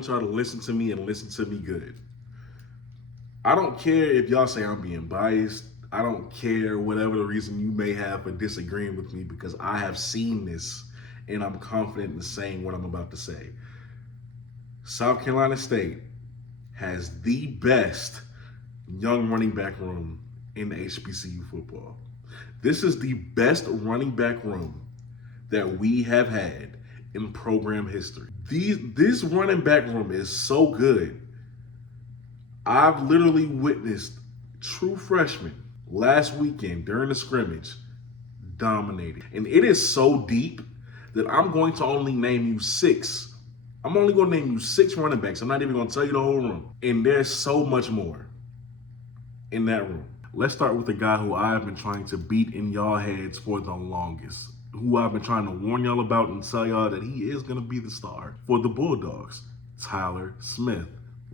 want y'all to listen to me and listen to me good. I don't care if y'all say I'm being biased. I don't care whatever the reason you may have for disagreeing with me, because I have seen this and I'm confident in saying what I'm about to say. South Carolina State has the best young running back room in HBCU football. This is the best running back room that we have had in program history. This running back room is so good. I've literally witnessed true freshmen last weekend during the scrimmage dominating. And it is so deep that I'm going to only name you six. I'm only going to name you six running backs. I'm not even going to tell you the whole room. And there's so much more in that room. Let's start with the guy who I've been trying to beat in y'all heads for the longest, who I've been trying to warn y'all about and tell y'all that he is going to be the star for the Bulldogs. Tyler Smith,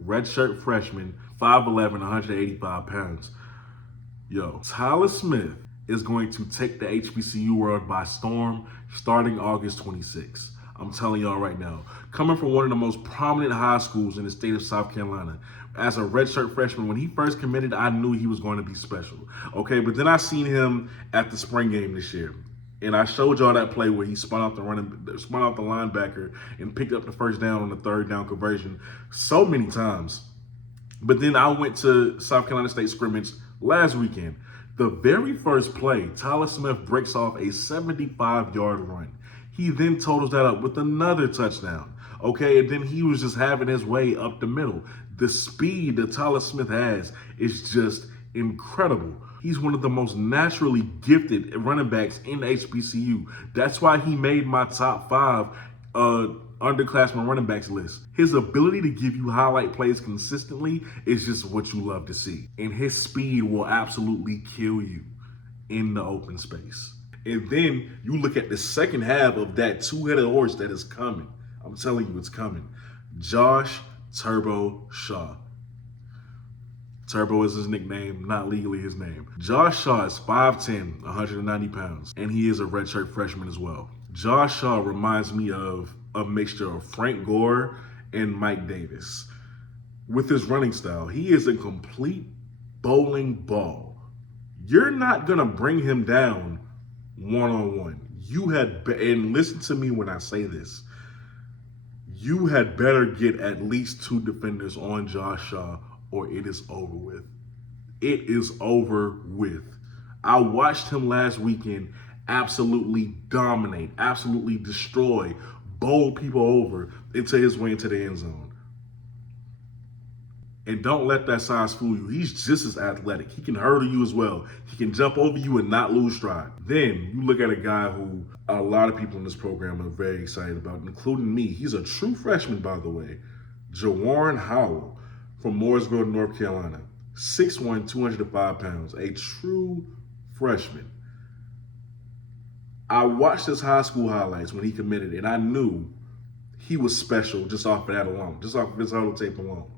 redshirt freshman, 5'11", 185 pounds. Yo, Tyler Smith is going to take the HBCU world by storm starting August 26th. I'm telling y'all right now. Coming from one of the most prominent high schools in the state of South Carolina, as a redshirt freshman, when he first committed, I knew he was going to be special. Okay, but then I seen him at the spring game this year. And I showed y'all that play where he spun out the linebacker and picked up the first down on the third down conversion so many times. But then I went to South Carolina State scrimmage last weekend. The very first play, Tyler Smith breaks off a 75-yard run. He then totals that up with another touchdown. Okay, and then he was just having his way up the middle. The speed that Tyler Smith has is just incredible. He's one of the most naturally gifted running backs in HBCU. That's why he made my top 5 underclassmen running backs list. His ability to give you highlight plays consistently is just what you love to see. And his speed will absolutely kill you in the open space. And then you look at the second half of that two-headed horse that is coming. I'm telling you, it's coming. Josh Turbo Shaw. Turbo is his nickname, not legally his name. Josh Shaw is 5'10", 190 pounds, and he is a redshirt freshman as well. Josh Shaw reminds me of a mixture of Frank Gore and Mike Davis. With his running style, he is a complete bowling ball. You're not going to bring him down one-on-one. And listen to me when I say this, you had better get at least 2 defenders on Josh Shaw or it is over with. It is over with. I watched him last weekend absolutely dominate, absolutely destroy, bowl people over into his way into the end zone. And don't let that size fool you. He's just as athletic. He can hurdle you as well. He can jump over you and not lose stride. Then you look at a guy who a lot of people in this program are very excited about, including me. He's a true freshman, by the way. Juwan Howell from Mooresville, North Carolina. 6'1", 205 pounds. A true freshman. I watched his high school highlights when he committed, and I knew he was special just off of that alone, just off of his holotape alone.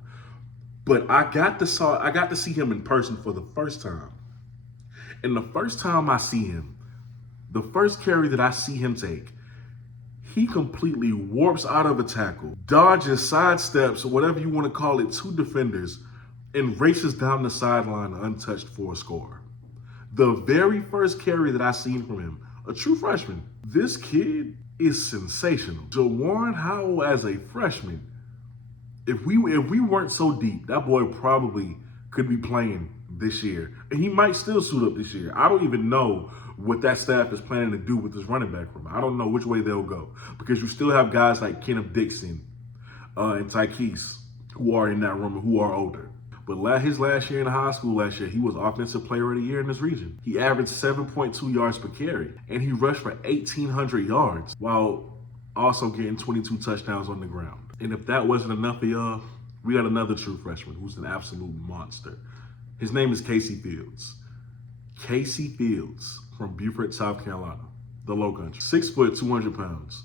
But I got to see him in person for the first time. And the first time I see him, the first carry that I see him take, he completely warps out of a tackle, dodges, sidesteps, or whatever you want to call it, 2 defenders, and races down the sideline untouched for a score. The very first carry that I seen from him, a true freshman, this kid is sensational. Juwan Howell as a freshman, if we weren't so deep, that boy probably could be playing this year. And he might still suit up this year. I don't even know what that staff is planning to do with this running back room. I don't know which way they'll go, because you still have guys like Kenneth Dixon and Tykees who are in that room and who are older. But his last year in high school last year, he was Offensive Player of the Year in this region. He averaged 7.2 yards per carry, and he rushed for 1,800 yards while also getting 22 touchdowns on the ground. And if that wasn't enough for y'all, we got another true freshman who's an absolute monster. His name is Casey Fields. Casey Fields from Beaufort, South Carolina, the Low Country. 6 foot, 200 pounds.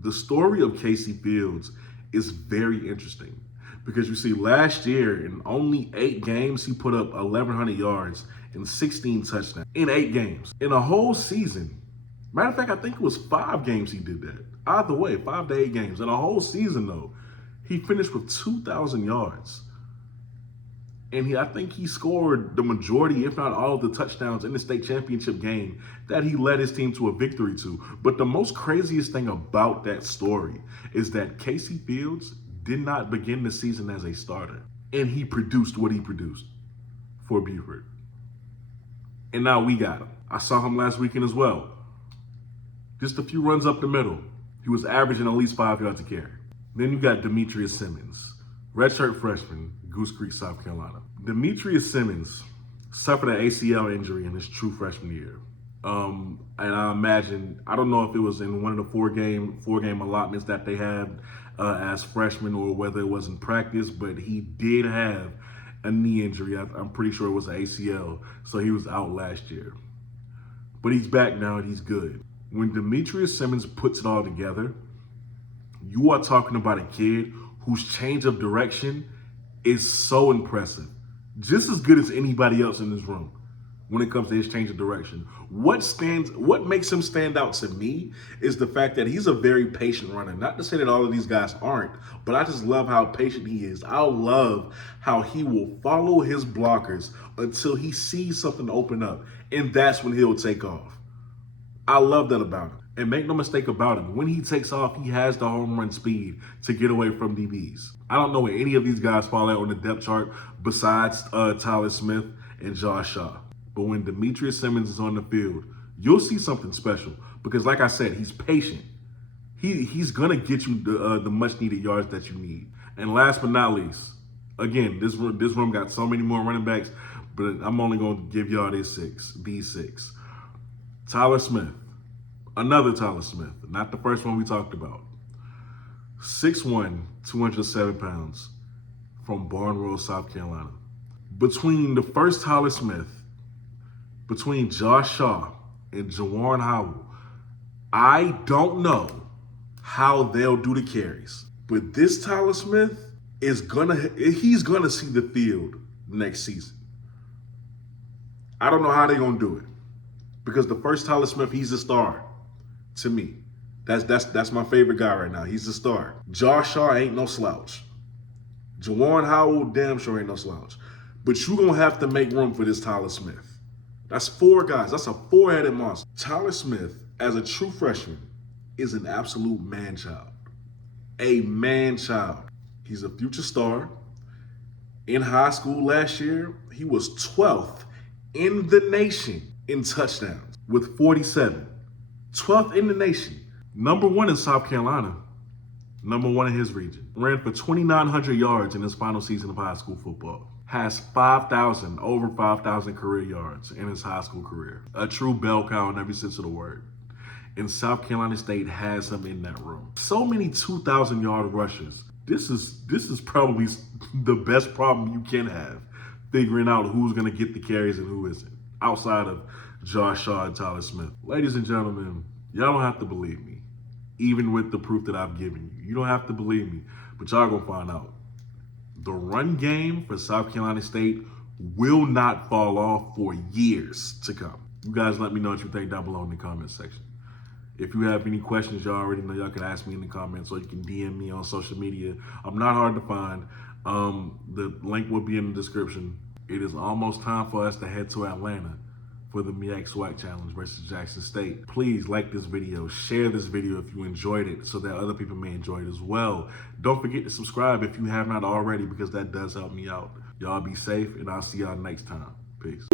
The story of Casey Fields is very interesting because you see last year in only 8 games, he put up 1,100 yards and 16 touchdowns in 8 games. In a whole season, matter of fact, I think it was 5 games he did that. Either way, 5 to 8 games. In a whole season, though, He finished with 2,000 yards. And I think he scored the majority, if not all, of the touchdowns in the state championship game that he led his team to a victory to. But the most craziest thing about that story is that Casey Fields did not begin the season as a starter. And he produced what he produced for Buford. And now we got him. I saw him last weekend as well. Just a few runs up the middle. He was averaging at least 5 yards a carry. Then you got Demetrius Simmons, redshirt freshman, Goose Creek, South Carolina. Demetrius Simmons suffered an ACL injury in his true freshman year. And I imagine, I don't know if it was in one of the four game allotments that they had as freshmen or whether it was in practice, but he did have a knee injury. I'm pretty sure it was an ACL, so he was out last year. But he's back now and he's good. When Demetrius Simmons puts it all together, you are talking about a kid whose change of direction is so impressive. Just as good as anybody else in this room when it comes to his change of direction. What makes him stand out to me is the fact that he's a very patient runner. Not to say that all of these guys aren't, but I just love how patient he is. I love how he will follow his blockers until he sees something open up, and that's when he'll take off. I love that about him. And make no mistake about it, when he takes off, he has the home run speed to get away from DBs. I don't know where any of these guys fall out on the depth chart besides Tyler Smith and Josh Shaw. But when Demetrius Simmons is on the field, you'll see something special. Because like I said, he's patient. He's going to get you the much-needed yards that you need. And last but not least, again, this room got so many more running backs, but I'm only going to give y'all these six. Tyler Smith. Another Tyler Smith, not the first one we talked about. 6'1", 207 pounds from Barnwell, South Carolina. Between the first Tyler Smith, between Josh Shaw and Juwan Howell, I don't know how they'll do the carries. But this Tyler Smith he's gonna see the field next season. I don't know how they're gonna do it. Because the first Tyler Smith, he's a star. To me, that's my favorite guy right now. He's a star. Josh Shaw ain't no slouch. Juwan Howell damn sure ain't no slouch. But you're going to have to make room for this Tyler Smith. That's 4 guys. That's a 4-headed monster. Tyler Smith, as a true freshman, is an absolute man-child. A man-child. He's a future star. In high school last year, he was 12th in the nation in touchdowns with 47. 12th in the nation. Number 1 in South Carolina. Number 1 in his region. Ran for 2,900 yards in his final season of high school football. Has over 5,000 career yards in his high school career. A true bell cow in every sense of the word. And South Carolina State has him in that room. So many 2,000-yard rushers. This is probably the best problem you can have. Figuring out who's going to get the carries and who isn't. Outside of Josh Shaw and Tyler Smith. Ladies and gentlemen, y'all don't have to believe me, even with the proof that I've given you. You don't have to believe me, but y'all gonna find out. The run game for South Carolina State will not fall off for years to come. You guys let me know what you think down below in the comment section. If you have any questions, y'all already know y'all can ask me in the comments or you can DM me on social media. I'm not hard to find. The link will be in the description. It is almost time for us to head to Atlanta for the MEAC SWAC Challenge versus Jackson State. Please like this video, share this video if you enjoyed it so that other people may enjoy it as well. Don't forget to subscribe if you have not already because that does help me out. Y'all be safe and I'll see y'all next time. Peace.